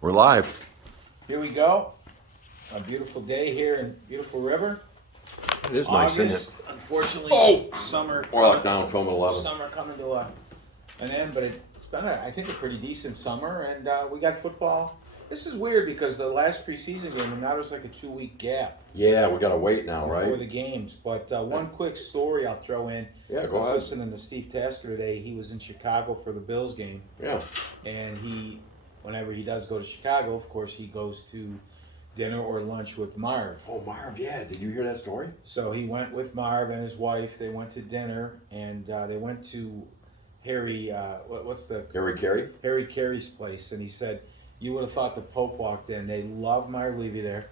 We're live. Here we go. A beautiful day here in beautiful River. It is nice, isn't it? Unfortunately, summer. We're locked down film at 11. Summer coming to an end, but it's been, I think, a pretty decent summer, and we got football. This is weird because the last preseason game, and now there's like a 2-week gap Yeah, we got to wait now, before right? the games. But one quick story I'll throw in. Yeah, I go was ahead. listening to Steve Tasker today. He was in Chicago for the Bills game, Yeah. and whenever he does go to Chicago, of course, he goes to dinner or lunch with Marv. Oh, Marv, yeah. Did you hear that story? So he went with Marv and his wife. They went to dinner, and they went to Harry. Harry Carey? Harry Carey's place, and he said, "You would have thought the Pope walked in. They love Marv Levy there.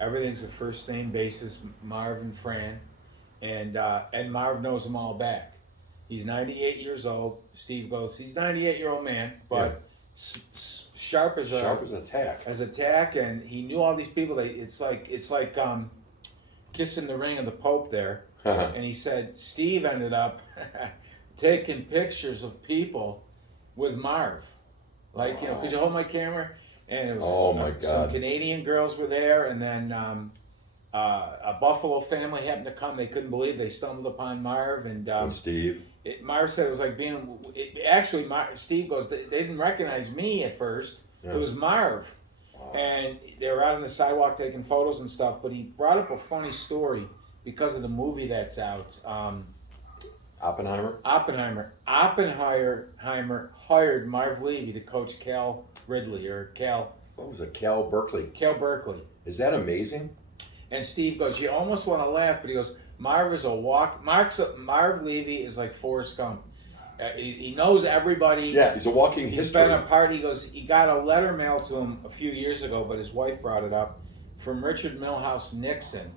Everything's a first name basis. Marv and Fran, and Marv knows them all back. He's 98 years old. Steve goes, he's 98-year-old man, but Yeah. sharp as Sharp as a tack. as a tack, and he knew all these people. It's like kissing the ring of the Pope there." And he said Steve ended up taking pictures of people with Marv. Like, could you hold my camera? And it was Oh, my some God. Canadian girls were there, and then a Buffalo family happened to come. They couldn't believe they stumbled upon Marv, and And Steve. Marv said it was like actually, Steve goes, they didn't recognize me at first. Yeah. It was Marv. Wow. And they were out on the sidewalk taking photos and stuff, but he brought up a funny story because of the movie that's out. Oppenheimer? Oppenheimer hired Marv Levy to coach Cal Ridley What was it? Cal Berkeley. Cal Berkeley. Is that amazing? And Steve goes, you almost want to laugh, but he goes, Marv Levy is like Forrest Gump. He knows everybody. Yeah, he's a walking He's history. been a part. He goes. He got a letter mailed to him a few years ago, but his wife brought it up from Richard Milhouse Nixon.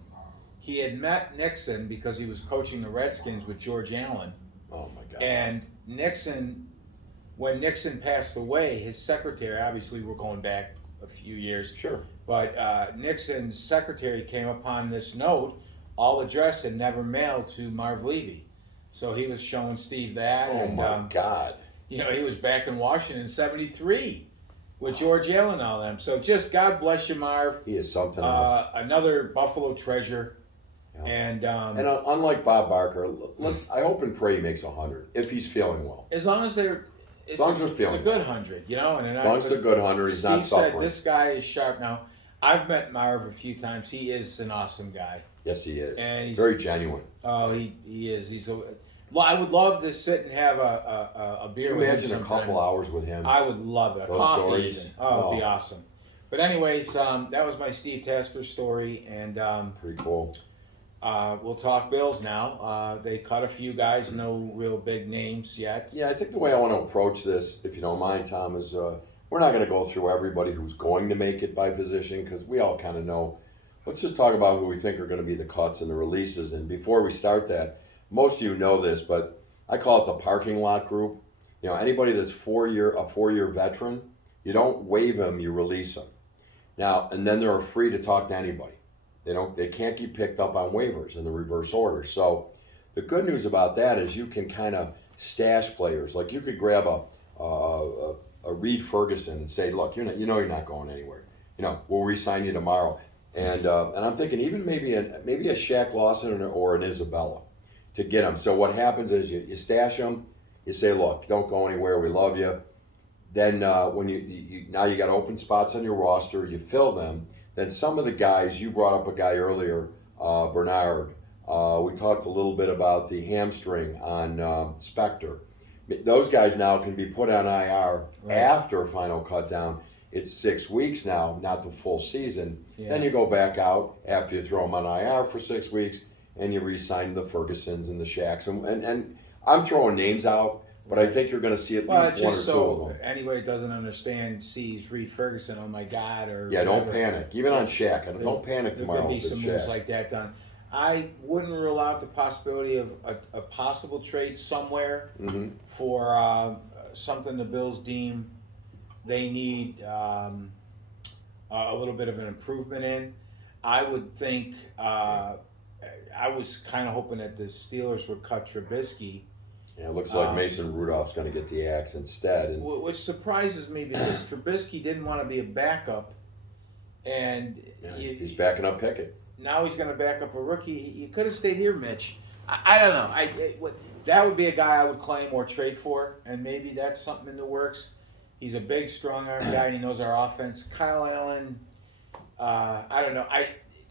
He had met Nixon because he was coaching the Redskins with George Allen, Oh, my God. and Nixon, when Nixon passed away, his secretary. Obviously, we're going back a few years, Sure. but Nixon's secretary came upon this note, all addressed and never mailed to Marv Levy. So he was showing Steve that, Oh, and my God. he was back in Washington in '73 with George Allen and all them. So just God bless you, Marv. He is something else. Another Buffalo treasure. Yeah. And Unlike Bob Barker, I hope and pray he makes 100 if he's feeling well. as long as they're, it's, long as a, they're it's a feeling good 100, and As long as it's a good 100, he's not Steve said suffering. this guy is sharp. Now, I've met Marv a few times. He is an awesome guy. Yes, he is. And he's very genuine. Oh, he is. Well, I would love to sit and have a beer Can you with him imagine a sometime. couple hours with him? I would love it. A Those coffee stories. even. Oh, it'd be awesome. But anyways, that was my Steve Tasker story, and Pretty cool. we'll talk Bills now. They cut a few guys, no real big names yet. Yeah, I think the way I want to approach this, if you don't mind, Tom, is we're not going to go through everybody who's going to make it by position because we all kind of know. Let's just talk about who we think are going to be the cuts and the releases. And before we start that, most of you know this, but I call it the parking lot group. Anybody that's a four-year veteran, you don't waive them, you release them. Now, and then they're free to talk to anybody. They can't get picked up on waivers in the reverse order. So the good news about that is you can kind of stash players. Like you could grab a Reed Ferguson and say, look, you're not going anywhere. We'll re-sign you tomorrow. And I'm thinking even maybe a Shaq Lawson or an Isabella to get them. So what happens is you stash them. You say, look, don't go anywhere. We love you. Then when you now you got open spots on your roster, you fill them. Then some of the guys, you brought up a guy earlier, Bernard. We talked a little bit about the hamstring on Spector. Those guys now can be put on IR after final cut down. It's 6 weeks now, not the full season. Yeah. Then you go back out after you throw them on IR for 6 weeks, and you re-sign the Fergusons and the Shaqs. And I'm throwing names out, but I think you're going to see at least one or just two of them. anybody doesn't understand sees Reed Ferguson, oh my God, or Yeah, don't whatever. panic. Even on Shaq, don't panic There tomorrow. could be if it's some moves Shaq. like that done. I wouldn't rule out the possibility of a possible trade somewhere Mm-hmm. for something the Bills deem they need a little bit of an improvement in. I would think I was kind of hoping that the Steelers would cut Trubisky Yeah, it looks like Mason Rudolph's going to get the axe instead. And Which surprises me because Trubisky didn't want to be a backup, and yeah, he's backing up Pickett. now he's going to back up a rookie. You could have stayed here, Mitch. I don't know. That would be a guy I would claim or trade for, and maybe that's something in the works. He's a big, strong arm guy, and he knows our offense. Kyle Allen, I don't know.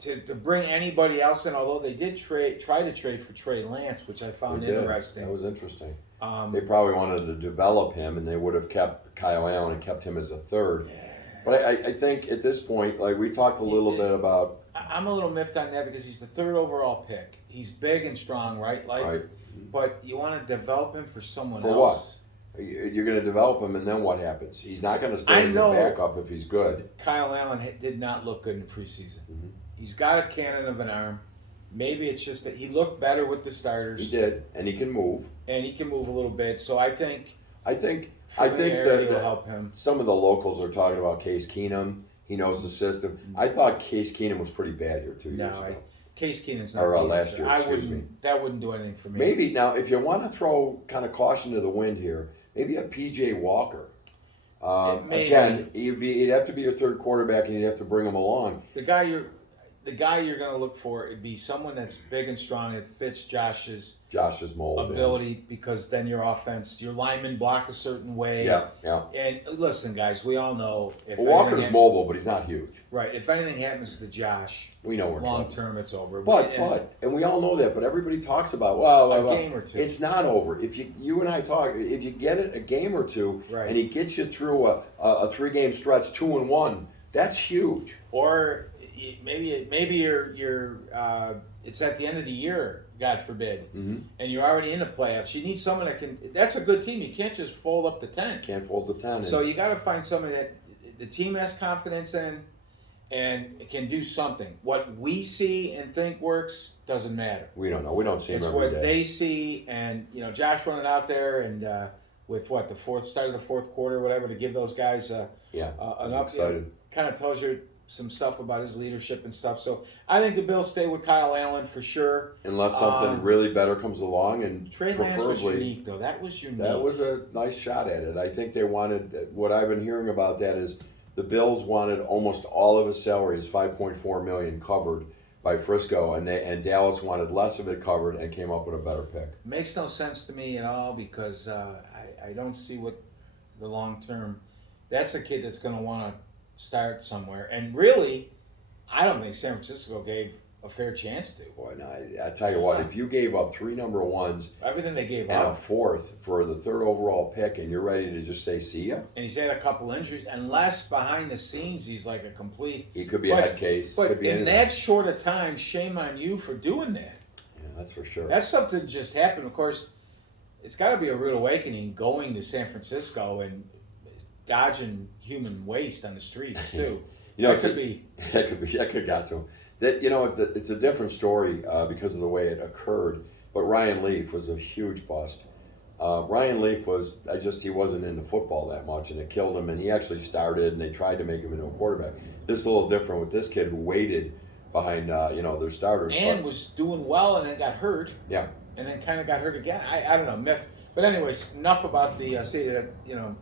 To bring anybody else in, although they did try to trade for Trey Lance, which I found They did. interesting. That was interesting. They probably wanted to develop him, and they would have kept Kyle Allen and kept him as a third. Yeah. But I think at this point, like we talked a little bit about. I'm a little miffed on that because he's the third overall pick. He's big and strong, right? Right. But you want to develop him for someone For else. what? You're going to develop him, and then what happens? He's not going to stay as a backup if he's good. Kyle Allen did not look good in the preseason. Mm-hmm. He's got a cannon of an arm. Maybe it's just that he looked better with the starters. He did, and he can move. And he can move a little bit. So I think that will help him. some of the locals are talking about Case Keenum. He knows the system. I thought Case Keenum was pretty bad here 2 years ago. Case Keenan's not Or the last answer. year, excuse me. That wouldn't do anything for me. Maybe now, if you want to throw kind of caution to the wind here, maybe a PJ Walker. Maybe. Again, he'd have to be your third quarterback, and you'd have to bring him along. The guy you're going to look for would be someone that's big and strong that fits Josh's mold. ability, because then your offense, your linemen block a certain way. Yeah. And listen, guys, we all know if Walker's mobile, but he's not huge. Right. If anything happens to Josh, we know we're long term it's over. And we all know that. But everybody talks about a game or two. It's not over. If you and I talk, if you get it a game or two, right, and he gets you through a 3-game stretch 2-1, that's huge. Or maybe you're it's at the end of the year, God forbid, and you're already in the playoffs. You need someone that can. That's a good team. You can't just fold up the tent. Can't fold the tent. So you got to find somebody that the team has confidence in and can do something. What we see and think works doesn't matter. We don't know. We don't see him every day. It's what they see, and Josh running out there and with the start of the fourth quarter, whatever, to give those guys an up. Excited. Kind of tells you some stuff about his leadership and stuff. So I think the Bills stay with Kyle Allen for sure. Unless something really better comes along, and Trey Lance was unique, though. That was unique. That was a nice shot at it. I think they wanted, what I've been hearing about that is the Bills wanted almost all of his salary, his $5.4 million, covered by Frisco, and Dallas wanted less of it covered and came up with a better pick. Makes no sense to me at all, because I don't see what the long term. That's a kid that's going to want to start somewhere, and really, I don't think San Francisco gave a fair chance to. Boy, no, I tell you what, if you gave up 3 number 1s, everything they gave and up, a 4th for the 3rd overall pick, and you're ready to just say see ya, and he's had a couple injuries, unless behind the scenes he's like a complete. He could be a head case. But could be in anything. that short a time, shame on you for doing that. Yeah, that's for sure. That's something just happened. Of course, it's got to be a rude awakening going to San Francisco and dodging human waste on the streets too. That could have got to him. It's a different story because of the way it occurred. But Ryan Leaf was a huge bust. Ryan Leaf he wasn't into football that much, and it killed him. And he actually started, and they tried to make him into a quarterback. This is a little different with this kid who waited behind their starters and was doing well, and then got hurt. Yeah. And then kind of got hurt again. I don't know. But anyways, enough about the city that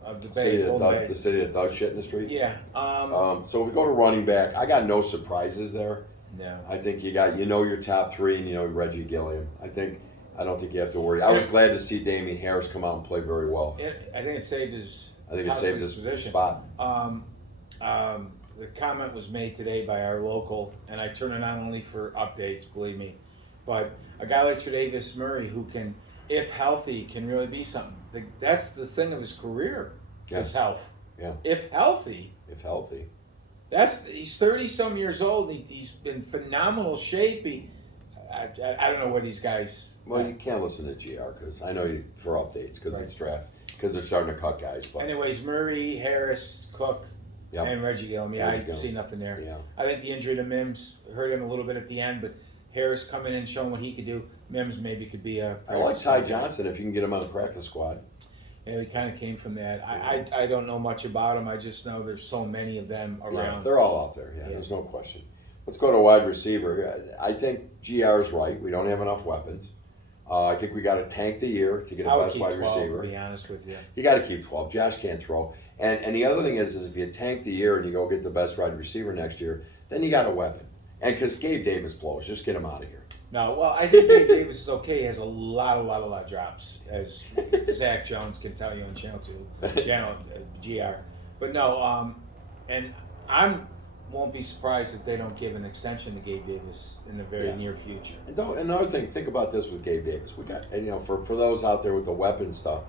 of the Bay. The city that does shit in the street. Yeah. So if we go to running back, I got no surprises there. No. I think you got your top 3, and Reggie Gilliam. I don't think you have to worry. I was glad to see Damien Harris come out and play very well. I think it saved his. Position. Spot. The comment was made today by our local, and I turn it on only for updates, believe me. But a guy like Tre'Davious Murray, who can, if healthy, can really be something. That's the thing of his career, his health. Yeah. If healthy. He's 30-some years old. And he's in phenomenal shape. I don't know what these guys. Well, you can't listen to GR because I know you for updates because it's draft because they're starting to cut guys. But anyways, Murray, Harris, Cook, and Reggie Gilliam. I see nothing there. Yeah. I think the injury to Mims hurt him a little bit at the end, but Harris coming in showing what he could do. Mims maybe could be a. I like Ty Johnson if you can get him on the practice squad. Yeah, he kind of came from that. I don't know much about him. I just know there's so many of them around. Yeah, they're all out there. Yeah, there's no question. Let's go to wide receiver. I think GR is right. We don't have enough weapons. I think we got to tank the year to get a I would best keep wide 12, receiver. to be honest with you. You got to keep 12. Josh can't throw. And the other thing is if you tank the year and you go get the best wide receiver next year, then you got a weapon. And because Gabe Davis blows, just get him out of here. No, well, I think Gabe Davis is okay. He has a lot of drops, as Zach Jones can tell you on Channel 2, Channel GR. But no, and won't be surprised if they don't give an extension to Gabe Davis in the very near future. And another thing, think about this with Gabe Davis. We got, and for those out there with the weapon stuff,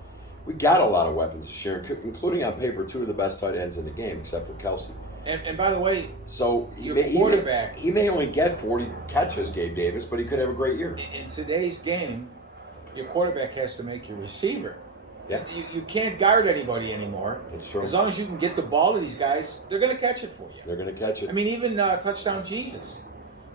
we got a lot of weapons this year, including on paper 2 of the best tight ends in the game, except for Kelsey. And by the way, so your quarterback, he may only get 40 catches, Gabe Davis, but he could have a great year. In today's game, your quarterback has to make your receiver. Yeah. You can't guard anybody anymore. That's true. As long as you can get the ball to these guys, they're going to catch it for you. They're going to catch it. I mean, even Touchdown Jesus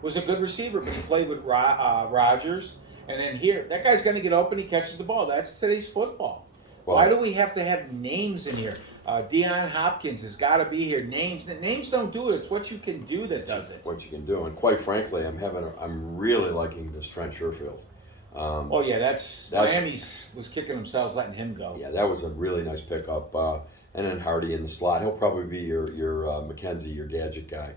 was a good receiver, but he played with Rodgers. And then here, that guy's going to get open, he catches the ball. That's today's football. Well, why do we have to have names in here? Deion Hopkins has got to be here. Names don't do it. It's what you can do that does it. What you can do, and quite frankly, I'm really liking this Trent Sherfield. That's Miami was kicking themselves letting him go. Yeah, that was a really nice pickup. And then Hardy in the slot. He'll probably be your McKenzie, your gadget guy.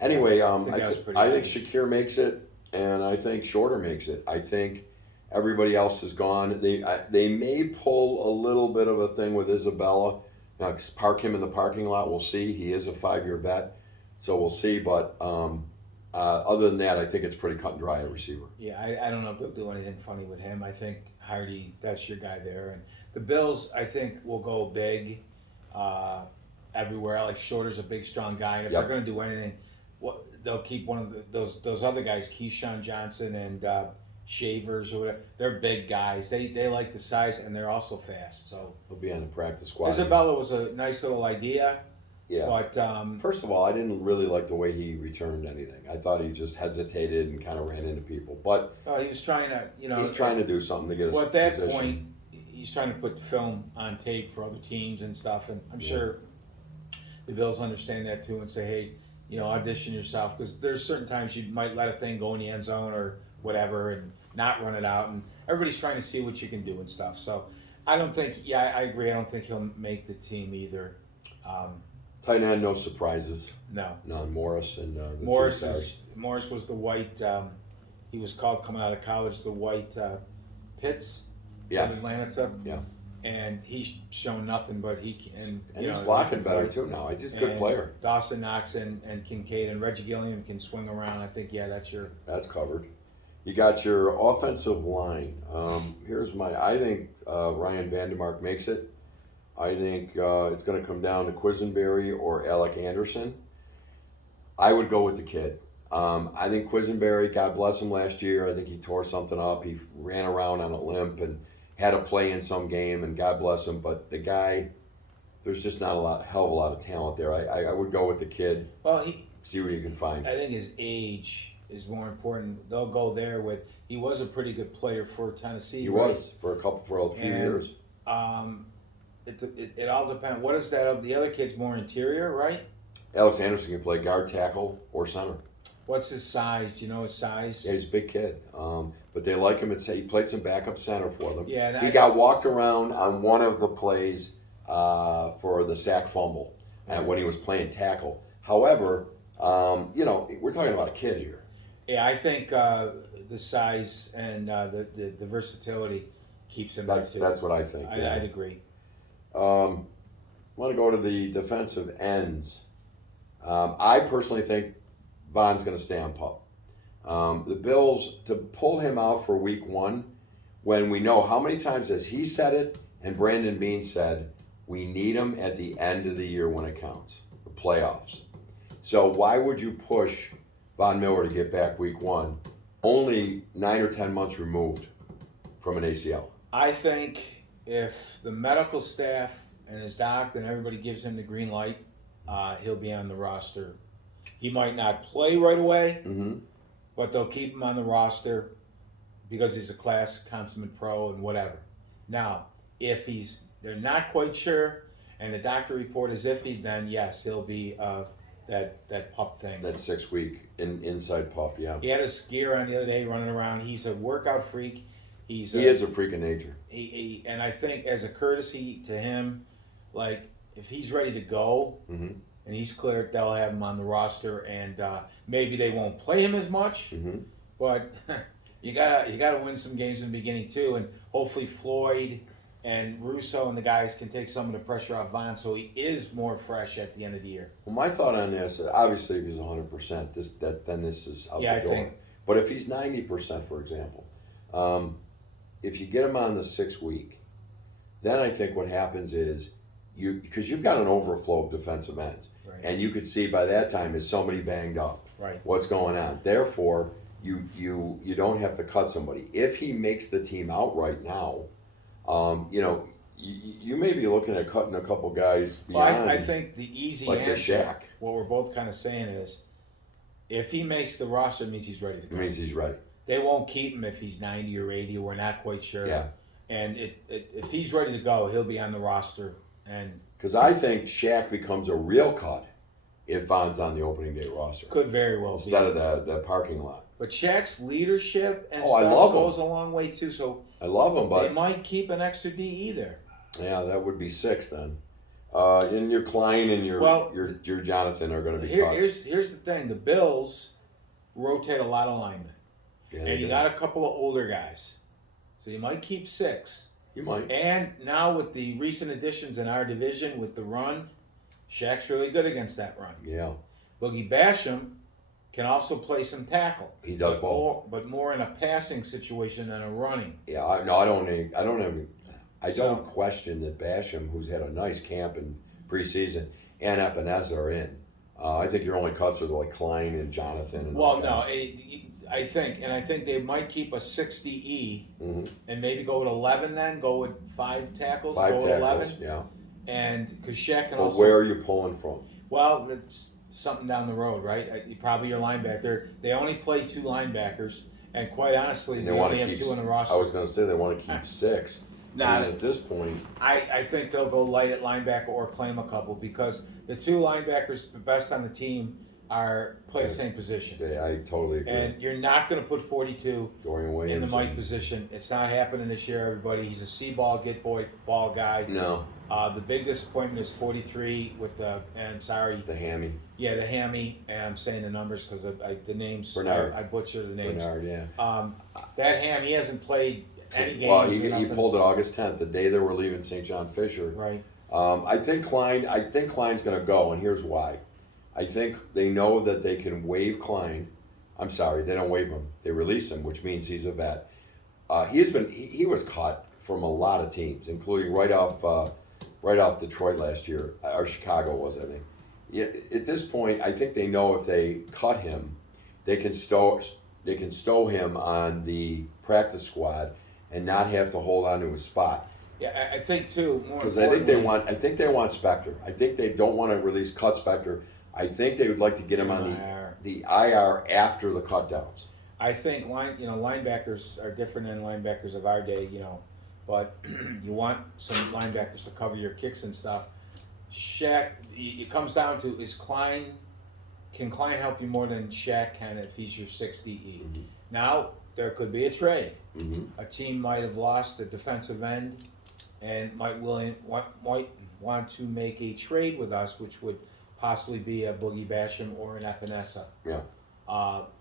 Anyway, I think Shakir makes it, and I think Shorter makes it. I think everybody else is gone. They may pull a little bit of a thing with Isabella. Now, park him in the parking lot. We'll see. He is a 5-year vet, so we'll see. But other than that, I think it's pretty cut and dry at receiver. Yeah, I don't know if they'll do anything funny with him. I think Hardy, that's your guy there. And the Bills, I think, will go big everywhere. Like Shorter's a big, strong guy. And if they're going to do anything, they'll keep one of those other guys, Keyshawn Johnson and Shavers or whatever. They're big guys. They like the size, and they're also fast. So he'll be on the practice squad. Isabella was a nice little idea. Yeah. But first of all, I didn't really like the way he returned anything. I thought he just hesitated and kind of ran into people. But he was trying to, he's trying to do something to get us. Well, at that point, he's trying to put the film on tape for other teams and stuff. And I'm sure the Bills understand that too and say, hey, audition yourself, because there's certain times you might let a thing go in the end zone or whatever and not run it out. And everybody's trying to see what you can do and stuff. So I don't think. I agree. I don't think he'll make the team either. Tight end, no surprises. No. None. Morris and the Morris was the white. He was called coming out of college the white Pitts. Yeah. Atlanta took. Yeah. And he's shown nothing, but he can. And he's blocking better too now. He's a good player. Dawson Knox and Kincaid and Reggie Gilliam can swing around. I think that's covered. You got your offensive line. I think Ryan Vandermark makes it. I think it's going to come down to Quisenberry or Alec Anderson. I would go with the kid. I think Quisenberry, God bless him last year, I think he tore something up. He ran around on a limp and had to play in some game, and God bless him. But the guy, there's just not hell of a lot of talent there. I would go with the kid. Well, see what you can find. I think his age is more important. They'll go there with. He was a pretty good player for Tennessee. He was for a few years. It all depends. What is that? The other kid's more interior, right? Alex Anderson can play guard, tackle, or center. What's his size? Do you know his size? Yeah, he's a big kid. But they like him. He played some backup center for them. Yeah, he got walked around on one of the plays for the sack fumble when he was playing tackle. However, we're talking about a kid here. Yeah, I think the size and the versatility keeps him there too. That's what I think. I'd agree. I want to go to the defensive ends. I personally think Von's going to stay on PUP. The Bills, to pull him out for week 1, when we know how many times has he said it and Brandon Beane said, we need him at the end of the year when it counts, the playoffs. So why would you push Von Miller to get back week 1, only 9 or 10 months removed from an ACL? I think if the medical staff and his doctor and everybody gives him the green light, he'll be on the roster. He might not play right away, but they'll keep him on the roster because he's a class consummate pro and whatever. Now, if they're not quite sure and the doctor report is iffy, then yes, he'll be that PUP thing. That 6-week inside PUP, yeah. He had his gear on the other day running around. He's a workout freak. He is a freak of nature. And I think as a courtesy to him, like if he's ready to go Mm-hmm. and he's cleared, they'll have him on the roster, and maybe they won't play him as much, Mm-hmm. but you gotta win some games in the beginning too, and hopefully Floyd and Russo and the guys can take some of the pressure off Vaughn, so he is more fresh at the end of the year. Well, my thought on this, obviously, if he's 100%, then this is out Yeah, the I door. think- But if he's 90%, for example, if you get him on the 6 week, then I think what happens is because you've got an overflow of defensive ends, Right. and you could see by that time is somebody banged up. Right. What's going on? Therefore, you don't have to cut somebody. If he makes the team out right now, you may be looking at cutting a couple guys Well, beyond. I think the easy like the answer, Shaq. what we're both kind of saying is, if he makes the roster, it means he's ready to It go. means he's ready. They won't keep him if he's 90 or 80. We're not quite sure. Yeah. And if he's ready to go, he'll be on the roster. And Because I think Shaq becomes a real cut if Vaughn's on the opening day roster could very well instead be. of the parking lot. But Shaq's leadership and Oh, I stuff love him. goes a long way too. So I love him, they but might keep an extra D either. yeah, that would be 6 then. And your Klein and your Jonathan are going to be cut. Here's the thing: the Bills rotate a lot of linemen, Yeah, and you they got a couple of older guys, so you might keep 6. You might. And now with the recent additions in our division with the run, Shaq's really good against that run. Yeah, Boogie Basham can also play some tackle. he does both. But more in a passing situation than a running. Yeah, I don't So- question that Basham, who's had a nice camp in preseason, and Epinesa are in. I think your only cuts are like Klein and Jonathan. And Well, those no, guys. I think they might keep a 60E Mhm. and maybe go with 11 then, go with 5 tackles, 5 go with tackles. 11. Yeah, And because Shaq can but also. where are you pulling from? Well, it's something down the road, right? Probably your linebacker. They only play 2 linebackers, and quite honestly, And they wanna only have keep 2 on the I roster. was going to say they want to keep 6. Nah. I mean, at this point, I think they'll go light at linebacker or claim a couple because the 2 linebackers, the best on the team, play the same position. yeah, I totally agree. And you're not going to put 42 Dorian Williams. in the Mike and- position. It's not happening this year, everybody. He's a C-ball, get boy ball guy. No, The big disappointment is 43 with the, and sorry, the hammy. the hammy, and I'm saying the numbers because the names, Bernard. I butcher the names. Bernard, yeah. That ham, he hasn't played any games. Well, or he nothing. pulled it August 10th, the day they were leaving St. John Fisher. Right. I think Klein's going to go, and here's why. I think they know that they can waive Klein. I'm sorry, they don't waive him. They release him, which means he's a vet. He was cut from a lot of teams, including right off Detroit last year, or Chicago was, I think. Yeah, at this point, I think they know if they cut him, they can stow him on the practice squad and not have to hold on to his spot. Yeah, I think too. More Because I think they importantly- want Spector. I think they don't want to release cut Spector. I think they would like to get him on IR. the IR after the cut downs. I think linebackers are different than linebackers of our day, but you want some linebackers to cover your kicks and stuff. Shaq, it comes down to can Klein help you more than Shaq can if he's your 60E? Mhm. Now, there could be a trade. Mm-hmm. A team might have lost a defensive end and might want to make a trade with us, which would possibly be a Boogie Basham or an Epinesa. Yeah,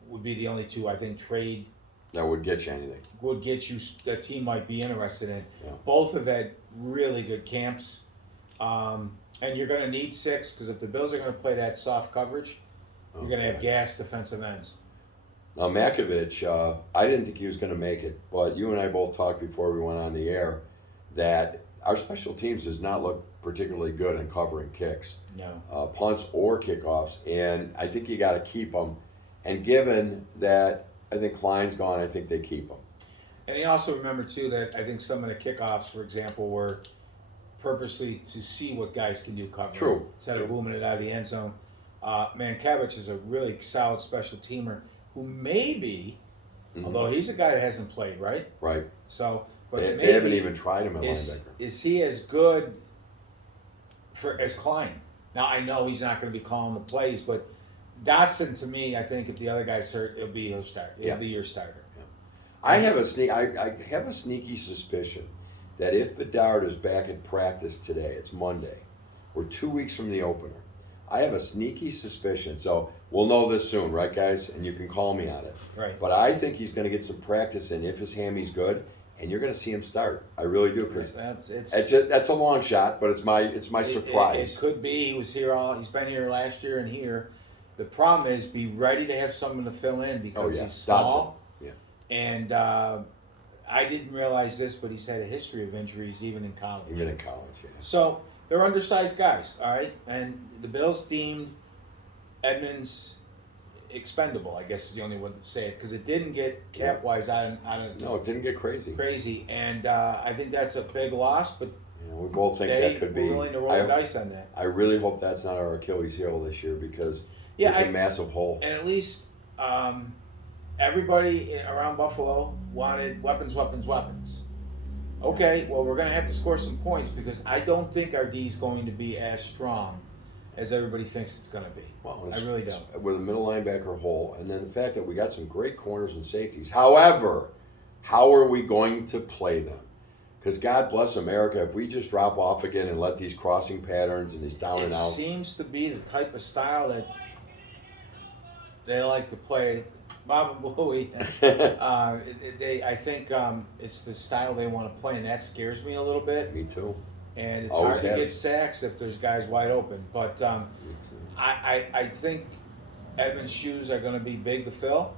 Would be the only 2 I think trade that would get you anything. would get you. The team might be interested in. Yeah. Both have had really good camps, and you're going to need 6 because if the Bills are going to play that soft coverage, you're going to have Okay. gas defensive ends. Now Makovich, I didn't think he was going to make it, but you and I both talked before we went on the air that our special teams does not look particularly good in covering kicks, No. punts or kickoffs, and I think you got to keep them. And given that I think Klein's gone, I think they keep him. And you also remember too that I think some of the kickoffs, for example, were purposely to see what guys can do covering. True. Instead of booming it out of the end zone. Mankiewicz is a really solid special teamer who maybe, Mhm. although he's a guy that hasn't played, right? Right. So, but They, maybe they haven't even tried him at is linebacker. he as good as Klein? Now I know he's not going to be calling the plays, but Dotson to me, I think if the other guy's hurt, he'll be his starter. He'll Yeah. be your starter. I have a sneaky suspicion that if Bedard is back at practice today, it's Monday, we're 2 weeks from the opener. I have a sneaky suspicion, so we'll know this soon, right, guys? And you can call me on it. Right. But I think he's going to get some practice in if his hammy's good, and you're going to see him start. I really do, because that's a long shot, but it's my surprise. It could be. He's been here last year and here. The problem is, be ready to have someone to fill in because he's small. Yeah. And I didn't realize this, but he's had a history of injuries even in college. Even in college, yeah. So they're undersized guys, all right? And the Bills deemed Edmonds expendable, I guess is the only way to say it, because it didn't get cap-wise out of No, it didn't get crazy. And I think that's a big loss, but We both think that could be. They were willing to roll the dice on that. I really hope that's not our Achilles heel this year, because it's a massive hole. And at least everybody around Buffalo wanted weapons. Okay, well, we're going to have to score some points because I don't think our D is going to be as strong as everybody thinks it's going to be. Well, I really don't. With a middle linebacker hole, and then the fact that we got some great corners and safeties. However, how are we going to play them? Because God bless America, if we just drop off again and let these crossing patterns and these down and outs. It seems to be the type of style that they like to play. Baba Booey. I think it's the style they want to play, and that scares me a little bit. Me too. And it's hard to get sacks if there's guys wide open. But I think Edmonds' shoes are going to be big to fill.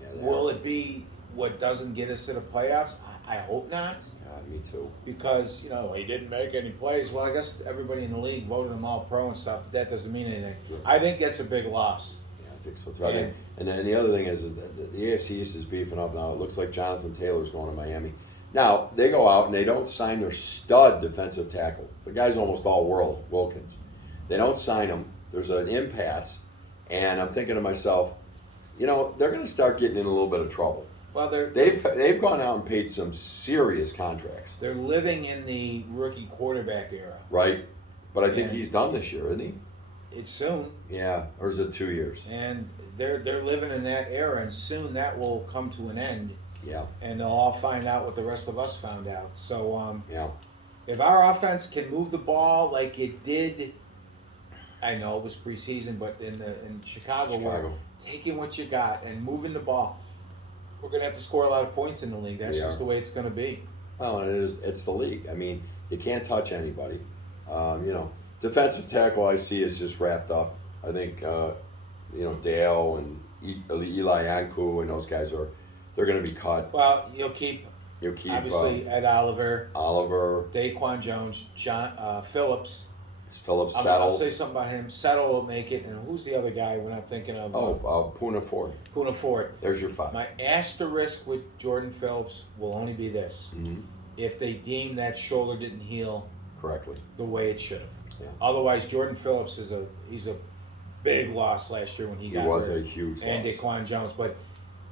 Yeah, Will it be what doesn't get us to the playoffs? I hope not. Me too. Because, he didn't make any plays. Well, I guess everybody in the league voted him all pro and stuff, but that doesn't mean anything. Yeah. I think that's a big loss. I think so too. And then the other thing is that the AFC East is beefing up now. It looks like Jonathan Taylor's going to Miami. Now, they go out and they don't sign their stud defensive tackle. The guy's almost all world, Wilkins. They don't sign him. There's an impasse. And I'm thinking to myself, they're going to start getting in a little bit of trouble. Well, they've gone out and paid some serious contracts. They're living in the rookie quarterback era. Right. But I think he's done this year, isn't he? It's soon. Yeah, or is it 2 years? And they're living in that era, and soon that will come to an end. Yeah. And they'll all find out what the rest of us found out. So if our offense can move the ball like it did, I know it was preseason, but in Chicago, we're taking what you got and moving the ball. We're going to have to score a lot of points in the league. That's just the way it's going to be. Well, and it's the league. I mean, you can't touch anybody. Defensive tackle I see is just wrapped up. I think, Dale and Eli Anku and those guys they're going to be cut. Well, you'll keep obviously Ed Oliver, Daquan Jones, Phillips. Settle. I'll say something about him. Settle will make it. And who's the other guy we're not thinking of? Poona Ford. Poona Ford. There's your 5. My asterisk with Jordan Phillips will only be this. Mm-hmm. If they deem that shoulder didn't heal correctly the way it should have. Yeah. Otherwise, Jordan Phillips he's a big loss last year when he got hurt. He was a huge loss. And Daquan Jones. But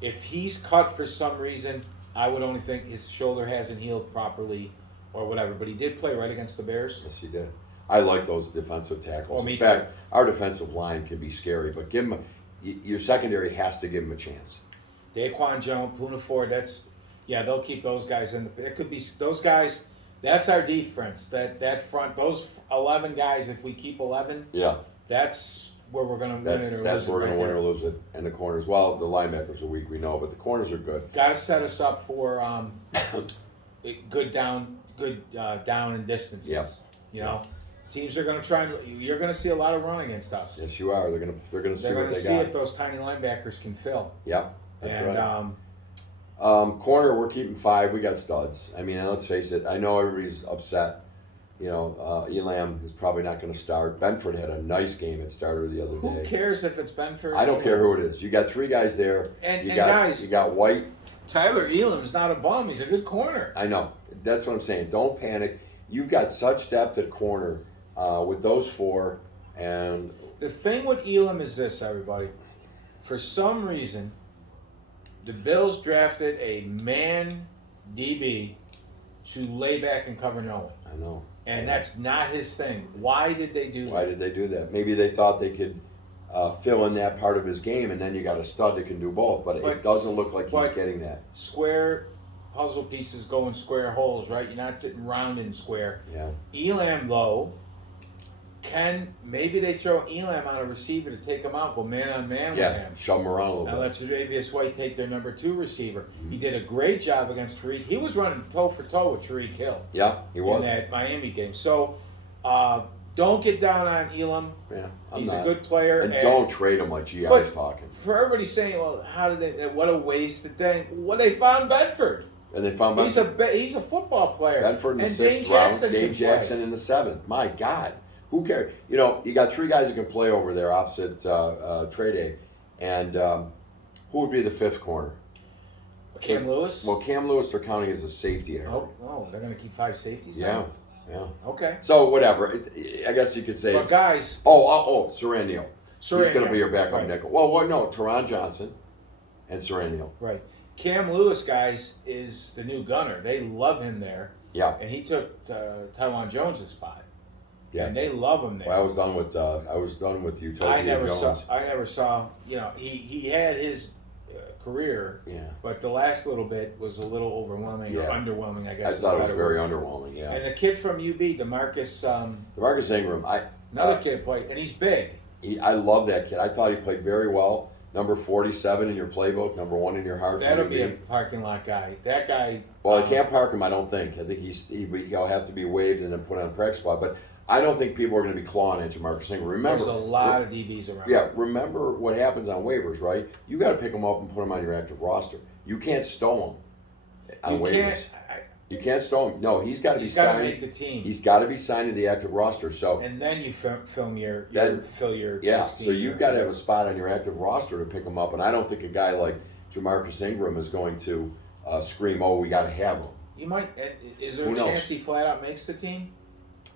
if he's cut for some reason, I would only think his shoulder hasn't healed properly or whatever. But he did play right against the Bears. Yes, he did. I like those defensive tackles. Me In fact, our defensive line can be scary, but your secondary has to give him a chance. Daquan Jones, Poona Ford, they'll keep those guys in. It could be those guys. That's our defense. That front, those 11 guys. If we keep 11, that's where we're going to win it or lose it. That's where we're going to win or lose it. And the corners, the linebackers are weak, we know, but the corners are good. Got to set us up for good down and distances. Yeah. Teams are going to try. You're going to see a lot of run against us. Yes, you are. They're going to see what they got. See if those tiny linebackers can fill. Yeah, that's right. And corner, we're keeping 5. We got studs. I mean, let's face it. I know everybody's upset. Elam is probably not going to start. Benford had a nice game at starter the other day. Who cares if it's Benford? I don't care who it is. You got 3 guys there. And you got White. Tyler Elam's not a bum. He's a good corner. I know. That's what I'm saying. Don't panic. You've got such depth at corner with those 4. And the thing with Elam is this, everybody. For some reason, the Bills drafted a man DB to lay back and cover no one. I know. And that's not his thing. Why did they do that? Why did they do that? Maybe they thought they could fill in that part of his game, and then you got a stud that can do both. But it doesn't look like he's getting that. Square puzzle pieces go in square holes, right? You're not sitting round and square. Yeah. Elam, though, maybe they throw Elam on a receiver to take him out, go man on man with him. Shove him around a little Now bit. let Tre'Davious White take their number 2 receiver. He did a great job against Tariq. He was running toe for toe with Tariq Hill. Yeah, he was. In that Miami game. So don't get down on Elam. Yeah, He's a good player. And don't trade him like GR is talking. For everybody saying, well, how did they, what a wasted thing. Well, they found Bedford. And they found He's a football player. Bedford in the and 6th round, Dane Jackson in the 7th. My God. Who cares? You know, you got 3 guys who can play over there opposite Trey Day. And who would be the 5th corner? Cam Lewis? Well, Cam Lewis, they're counting as a safety area. Oh, they're going to keep 5 safeties Yeah, now? yeah. Okay. So, whatever. I guess you could say But it's... guys... Saran Neal. He's Saran going to be your backup right. nickel. Well, no, Teron Johnson and Saran Neal. Right. Cam Lewis, guys, is the new gunner. They love him there. Yeah. And he took Taiwan Jones' spot. Yeah. And they love him there. Well, I was done with Utopia I never Jones. saw. You know, he had his career. Yeah. But the last little bit was a little overwhelming or underwhelming, I guess. I thought it was very underwhelming. Yeah. And the kid from UB, DeMarcus. DeMarcus Ingram. Another kid played, and he's big. I love that kid. I thought he played very well. Number 47 in your playbook, number 1 in your heart. That'll be a parking lot guy. That guy. Well, I can't park him. I don't think. I think he'll have to be waived and then put on a practice squad. But I don't think people are going to be clawing at Jamarcus Ingram. Remember, there's a lot of DBs around. Yeah, remember what happens on waivers, right? You got to pick them up and put them on your active roster. You can't stow them on waivers. You can't stow him. No, he's got to be signed. He's got to make the team. He's got to be signed to the active roster. So and then you fill your yeah. 16 So you've got to have a spot on your active roster to pick him up. And I don't think a guy like Jamarcus Ingram is going to scream, "Oh, we got to have him." He might. Is there a chance he flat out makes the team?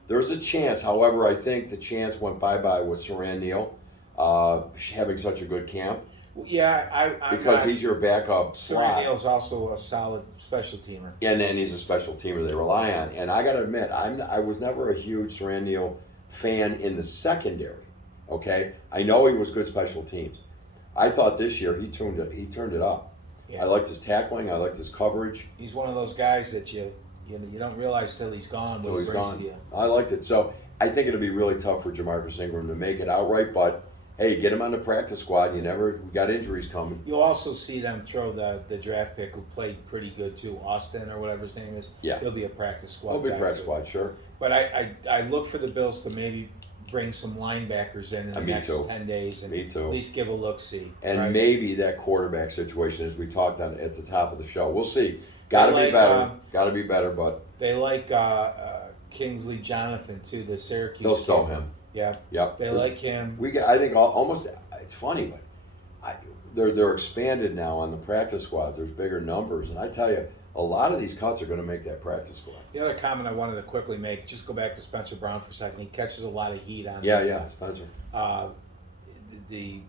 There's a chance. However, I think the chance went bye-bye with Saran Neal having such a good camp. Yeah, because he's your backup slot. Saran Neal's also a solid special teamer. And then he's a special teamer they rely on. And I got to admit, I was never a huge Saran Neal fan in the secondary. Okay, I know he was good special teams. I thought this year he turned it up. Yeah. I liked his tackling. I liked his coverage. He's one of those guys that you don't realize till he's gone. Till he's gone. I liked it. So I think it'll be really tough for Jamarcus Ingram to make it outright, but. Hey, get him on the practice squad. We got injuries coming. You'll also see them throw the draft pick who played pretty good too, Austin or whatever his name is. Yeah. He'll be a practice squad. He'll be a practice squad, sure. But I look for the Bills to maybe bring some linebackers in the next 10 days and at least give a look-see. And maybe that quarterback situation, as we talked on at the top of the show. We'll see. Got to be better. Got to be better, but... They like Kingsley Jonathan, too, the Syracuse They'll stow him. Yeah, yep. They like him. I think almost. It's funny, but they're expanded now on the practice squad. There's bigger numbers, and I tell you, a lot of these cuts are going to make that practice squad. The other comment I wanted to quickly make, just go back to Spencer Brown for a second. He catches a lot of heat on. Yeah, Spencer. The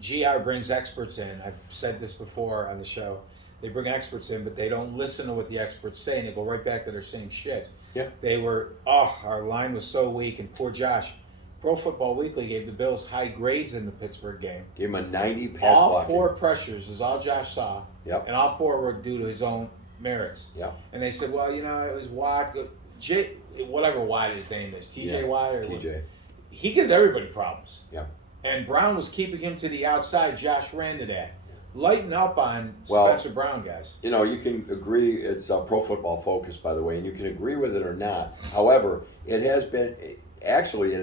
GR brings experts in. I've said this before on the show. They bring experts in, but they don't listen to what the experts say, and they go right back to their same shit. Yeah. They were, our line was so weak, and poor Josh. Pro Football Weekly gave the Bills high grades in the Pittsburgh game. Gave him a 90 pass all blocking. 4 pressures is all Josh saw. Yep. And all 4 were due to his own merits. Yeah. And they said, well, it was Watt, whatever Watt his name is, TJ Watt or TJ. He gives everybody problems. Yeah. And Brown was keeping him to the outside. Josh ran to that. Lighten up on Spencer Brown, guys. You can agree. It's Pro Football Focus, by the way, and you can agree with it or not. However, it has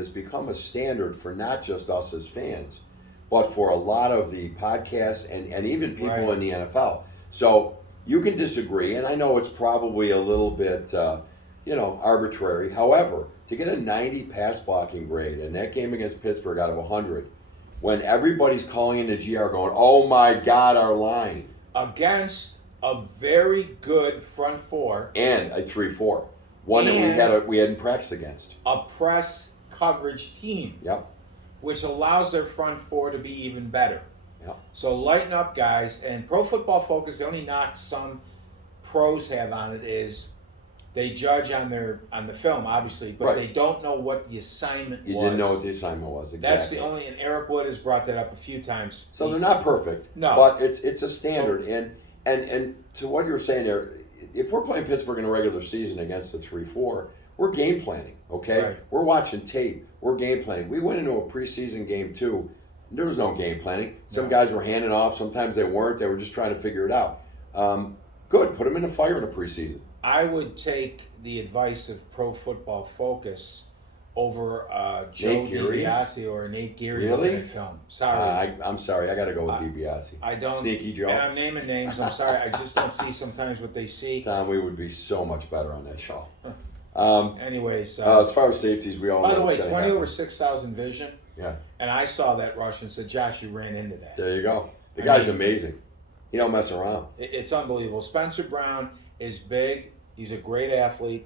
become a standard for not just us as fans, but for a lot of the podcasts and even people in the NFL. So you can disagree, and I know it's probably a little bit, arbitrary. However, to get a 90 pass blocking grade in that game against Pittsburgh out of 100, when everybody's calling in the GR going, oh my God, our line. Against a very good front 4. And a 3-4. One that we hadn't practiced against. A press coverage team. Yep. Which allows their front 4 to be even better. Yep. So lighten up, guys. And Pro Football Focus, the only knock some pros have on it is They judge on the film, obviously, but Right. they don't know what the assignment was. You didn't know what the assignment was, exactly. That's the only, and Eric Wood has brought that up a few times. So they're not perfect, No. but it's a standard. And to what you were saying there, if we're playing Pittsburgh in a regular season against the 3-4, we're game planning, okay? Right. We're watching tape. We're game planning. We went into a preseason game too. There was no game planning. Some No. guys were handing off. Sometimes they weren't. They were just trying to figure it out. Good. Put them in the fire in the preseason. I would take the advice of Pro Football Focus over Joe Nate Geary? DiBiase or Nate Geary Really? looking at film. Sorry. I'm sorry. I got to go with DiBiase. I don't. Sneaky Joe. And I'm naming names. I'm sorry. I just don't see sometimes what they see. Tom, we would be so much better on that show. Anyways, As far as safeties, we all by know the way, what's gonna 20 happen. over 6,000 vision. Yeah. And I saw that rush and said, Josh, you ran into that. There you go. The I guy's mean- amazing. He don't mess around. It's unbelievable. Spencer Brown is big. He's a great athlete.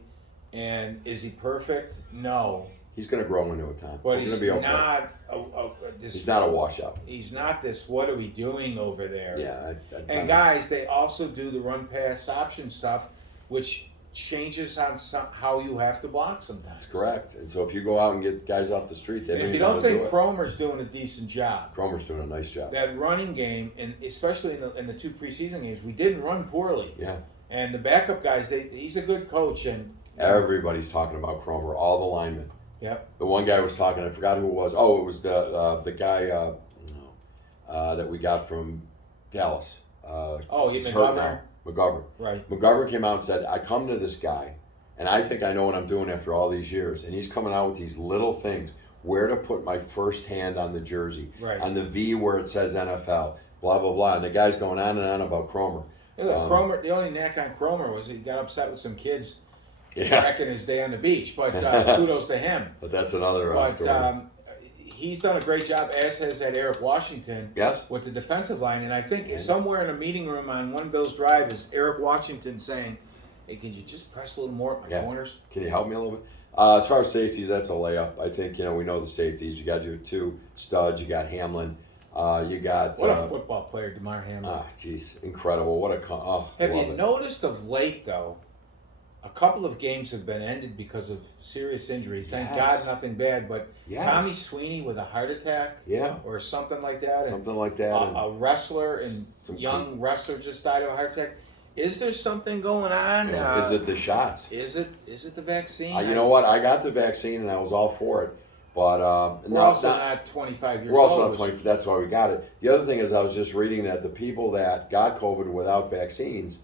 And is he perfect? No. He's going to grow into it, Tom. But We're he's gonna be okay. not this. He's not a washout. He's not this. What are we doing over there? Yeah. And guys, they also do the run pass option stuff, which changes on how you have to block sometimes. That's correct. And so if you go out and get guys off the street, they And if don't you even know don't how to think do it. Cromer's doing a decent job, Cromer's doing a nice job. that running game, and especially in the two preseason games, we didn't run poorly. Yeah. And the backup guys, he's a good coach, and Everybody's talking about Cromer, all the linemen. yep. The one guy was talking, I forgot who it was. Oh, it was the guy that we got from Dallas. He's He's hurt McGovern. now. McGovern. Right. McGovern came out and said, I come to this guy, and I think I know what I'm doing after all these years. And he's coming out with these little things. Where to put my first hand on the jersey. Right. On the V where it says NFL. Blah, blah, blah. And the guy's going on and on about Cromer. Hey, look, Cromer. The only knack on Cromer was he got upset with some kids Yeah. back in his day on the beach. But kudos to him. But that's another But story. he's done a great job, as has that Eric Washington. Yes. With the defensive line, and I think Yeah. somewhere in a meeting room on one Bills drive is Eric Washington saying, "Hey, could you just press a little more at my Yeah. corners?" Can you help me a little bit? As far as safeties, that's a layup. I think, we know the safeties. You got your two studs. You got Hamlin. You got... What a football player, DeMar Hamlin. jeez, incredible. What a... Have love you it. noticed of late, though, a couple of games have been ended because of serious injury. Thank Yes. God, nothing bad. But Yes. Tommy Sweeney with a heart attack, Yeah, or something like that, and something like that. and a wrestler and Some young wrestler just died of a heart attack. Is there something going on? is it the shots? Is it the vaccine? You know what? I got the vaccine and I was all for it. But We're also not 25 years we're also old. not 20. That's why we got it. The other thing is, I was just reading that the people that got COVID without vaccines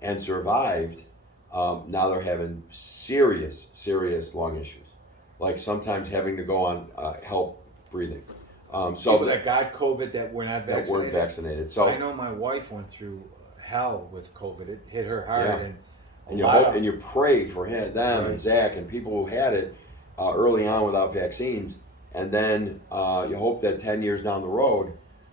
and survived, now they're having serious lung issues. Like sometimes having to go on help breathing. So People that got COVID that were not that vaccinated. weren't vaccinated. So I know my wife went through hell with COVID. It hit her hard, Yeah. and and you hope and you pray for them Right. and Zach and people who had it early on without vaccines, and then you hope that 10 years down the road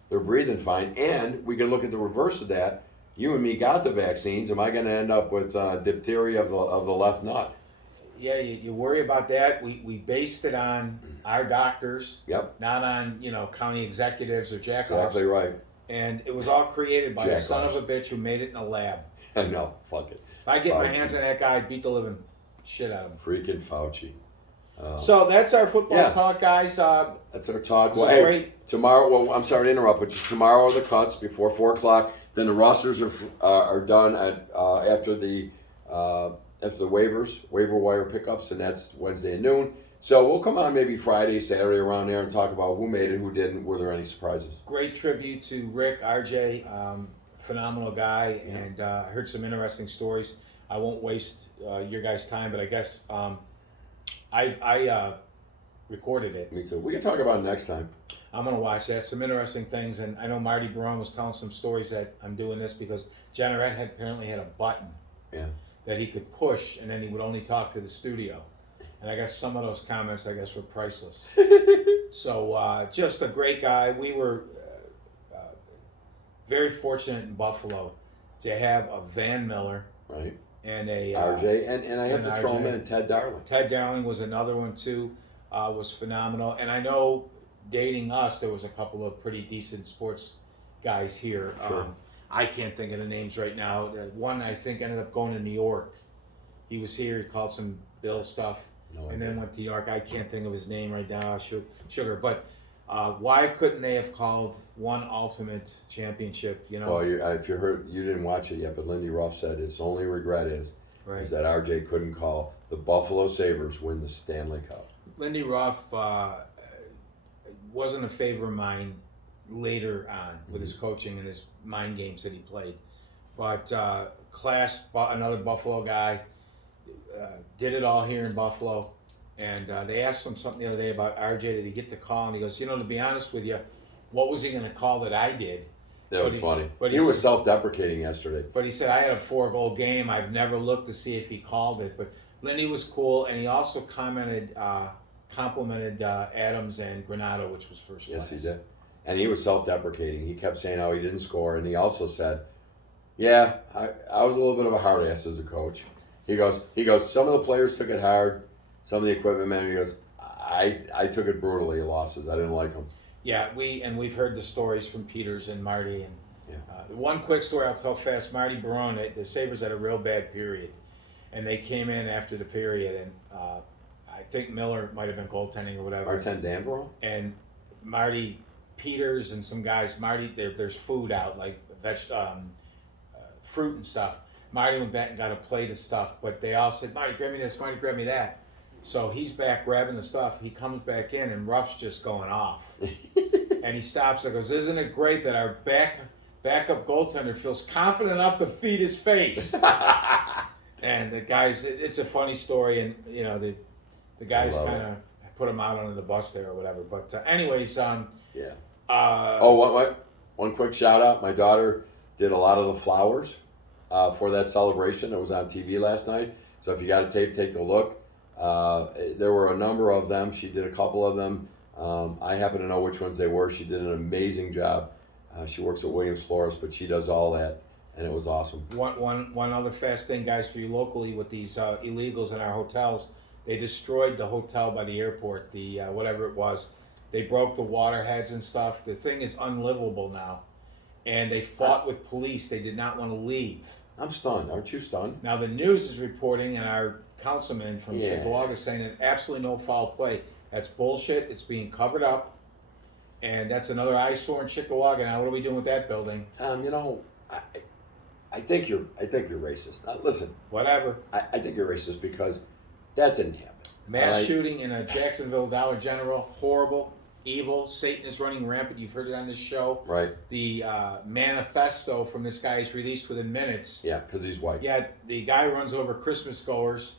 they're breathing fine. And we can look at the reverse of that. You and me got the vaccines. Am I going to end up with diphtheria of the left nut? yeah, you worry about that. We based it on our doctors, Yep, not on county executives or jackoffs. exactly right. And it was all created by a son of a Jackoffs. bitch who made it in a lab. I know, fuck it. If I get my Fauci. hands on that guy, I'd beat the living shit out of him. Freaking Fauci. So that's our football Yeah. talk, guys. That's our talk. This Well, is hey, great. tomorrow. Well, I'm sorry to interrupt, but just tomorrow are the cuts before 4:00. Then the rosters are done at after the waiver wire pickups, and that's Wednesday at noon. So we'll come on maybe Friday, Saturday around there and talk about who made it, who didn't. Were there any surprises? Great tribute to Rick, RJ, phenomenal guy, and I heard some interesting stories. I won't waste your guys' time, but I guess I recorded it. Me too. We can talk about it next time. I'm gonna watch that. Some interesting things, and I know Marty Barone was telling some stories that I'm doing this because Generette had apparently had a button Yeah. that he could push, and then he would only talk to the studio. And I guess some of those comments, were priceless. So just a great guy. We were very fortunate in Buffalo to have a Van Miller Right. and a RJ and I have and to throw him RJ. in Ted Darling. Ted Darling was another one too. Was phenomenal. And I know dating us, there was a couple of pretty decent sports guys here. Sure. I can't think of the names right now. One I think ended up going to New York. He was here. He called some Bill stuff, No and then idea. went to New York. I can't think of his name right now. Sugar. But why couldn't they have called one ultimate championship? You know, Well, if you heard, you didn't watch it yet, but Lindy Ruff said his only regret is right? that RJ couldn't call the Buffalo Sabres win the Stanley Cup. Lindy Ruff wasn't a favor of mine later on with his coaching and his mind games that he played. But another Buffalo guy, did it all here in Buffalo. And they asked him something the other day about RJ. Did he get the call? And he goes, to be honest with you, what was he going to call that I did? That was funny. but He was self-deprecating yesterday. But he said, I had a 4-goal game. I've never looked to see if he called it. But Lindy was cool. And he also complimented Adams and Granato, which was first Yes, class. he did. And he was self-deprecating. He kept saying how he didn't score, and he also said, "Yeah, I was a little bit of a hard ass as a coach." He goes. Some of the players took it hard. Some of the equipment men. He goes, I took it brutally. Losses. I didn't like them. Yeah, we've heard the stories from Peters and Marty. And Yeah. one quick story I'll tell fast. Marty Barone, the Sabres had a real bad period, and they came in after the period, and I think Miller might have been goaltending or whatever. Martin Danbro? And Marty Peters and some guys. Marty, there's food out like fruit and stuff. Marty went back and got a plate of stuff, but they all said, "Marty, grab me this. Marty, grab me that." So he's back grabbing the stuff. He comes back in, and Ruff's just going off. And he stops and goes, "Isn't it great that our backup goaltender feels confident enough to feed his face?" And the guys, it's a funny story, and the guys love kind of put him out under the bus there or whatever. But anyways, Yeah. uh, One quick shout out. My daughter did a lot of the flowers for that celebration. It was on TV last night. So if you got a tape, take a look. There were a number of them. She did a couple of them. I happen to know which ones they were. She did an amazing job. She works at Williams Florist, but she does all that, and it was awesome. one other fast thing, guys, for you locally with these illegals in our hotels. They destroyed the hotel by the airport, the whatever it was. They broke the water heads and stuff. The thing is unlivable now. And they fought with police. They did not want to leave. I'm stunned. Aren't you stunned? Now the news is reporting, and our councilman from Yeah. Chippewa is saying that absolutely no foul play. That's bullshit. It's being covered up. And that's another eyesore in Chippewa. Now what are we doing with that building? Tom, I think you're racist. Listen, Whatever. I think you're racist because that didn't happen. Mass All right? shooting in a Jacksonville Dollar General. Horrible. Evil. Satan is running rampant. You've heard it on this show. Right? The manifesto from this guy is released within minutes. Yeah, because he's white. Yeah, the guy runs over Christmas goers,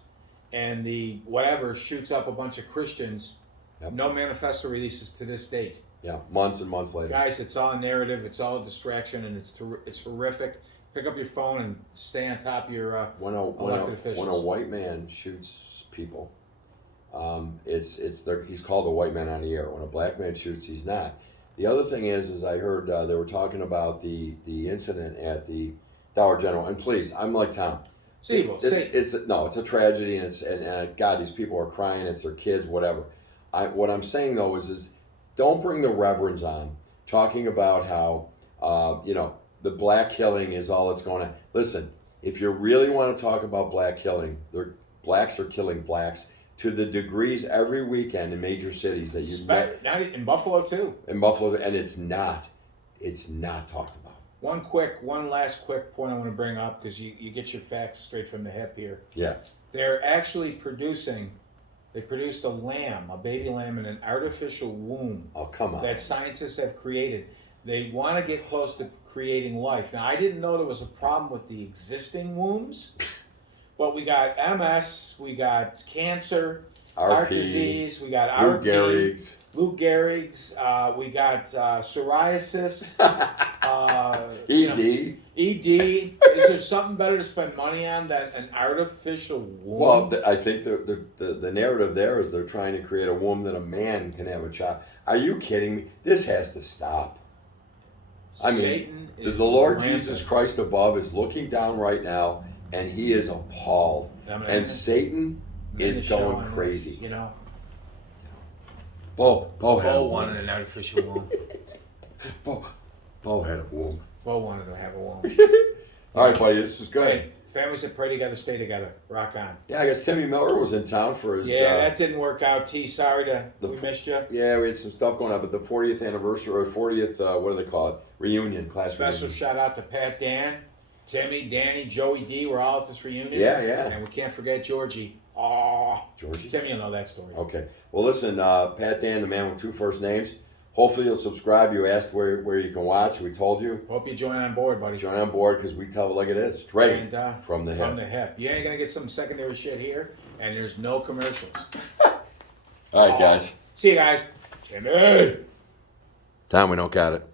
and the whatever shoots up a bunch of Christians. Yep. No manifesto releases to this date. Yeah, months and months later. Guys, it's all a narrative. It's all a distraction, and it's horrific. Pick up your phone and stay on top of your elected officials. When a white man shoots people, he's called a white man on the air. When a black man shoots, he's not. The other thing is I heard they were talking about the incident at the Dollar General. And please, I'm like Tom. It's evil. It's a tragedy, and God, these people are crying. It's their kids, whatever. What I'm saying though is don't bring the reverends on talking about how the black killing is all that's going on. Listen, if you really want to talk about black killing, blacks are killing blacks to the degrees every weekend in major cities that you've met Not in Buffalo too. in Buffalo, and it's not talked about. One last quick point I want to bring up because you get your facts straight from the hip here. Yeah. They're actually they produced a baby lamb in an artificial womb Oh, come on. that scientists have created. They want to get close to creating life. Now, I didn't know there was a problem with the existing wombs, but we got MS, we got cancer, heart RP, disease, we got Lou RP, Gehrig's. Lou Gehrig's, we got psoriasis, ED. ED. Is there something better to spend money on than an artificial womb? Well, I think the narrative there is they're trying to create a womb that a man can have a child. Are you kidding me? This has to stop. I mean, Satan the is Lord rampant. Jesus Christ above is looking down right now, and he is appalled. And Satan is going crazy. Bo had a Bo womb. wanted an artificial womb. Bo had a womb. Bo wanted to have a womb. All right, buddy, this is good. Hey, Families that pray together stay together. Rock on. Yeah, I guess Timmy Miller was in town for his. Yeah, that didn't work out. T, sorry we missed you. Yeah, we had some stuff going on, but the 40th anniversary or 40th, what do they call it? Reunion, class Special reunion. shout out to Pat Dan, Timmy, Danny, Joey D. We're all at this reunion. Yeah, yeah. And we can't forget Georgie. Oh, Georgie? Timmy will know that story. Okay. Well, listen, Pat Dan, the man with two first names. Hopefully you'll subscribe. You asked where you can watch. We told you. Hope you join on board, buddy. Join on board because we tell it like it is, straight And, from the From hip. the hip. You ain't gonna get some secondary shit here, and there's no commercials. All right, guys. See you guys. Timmy. Time we don't got it.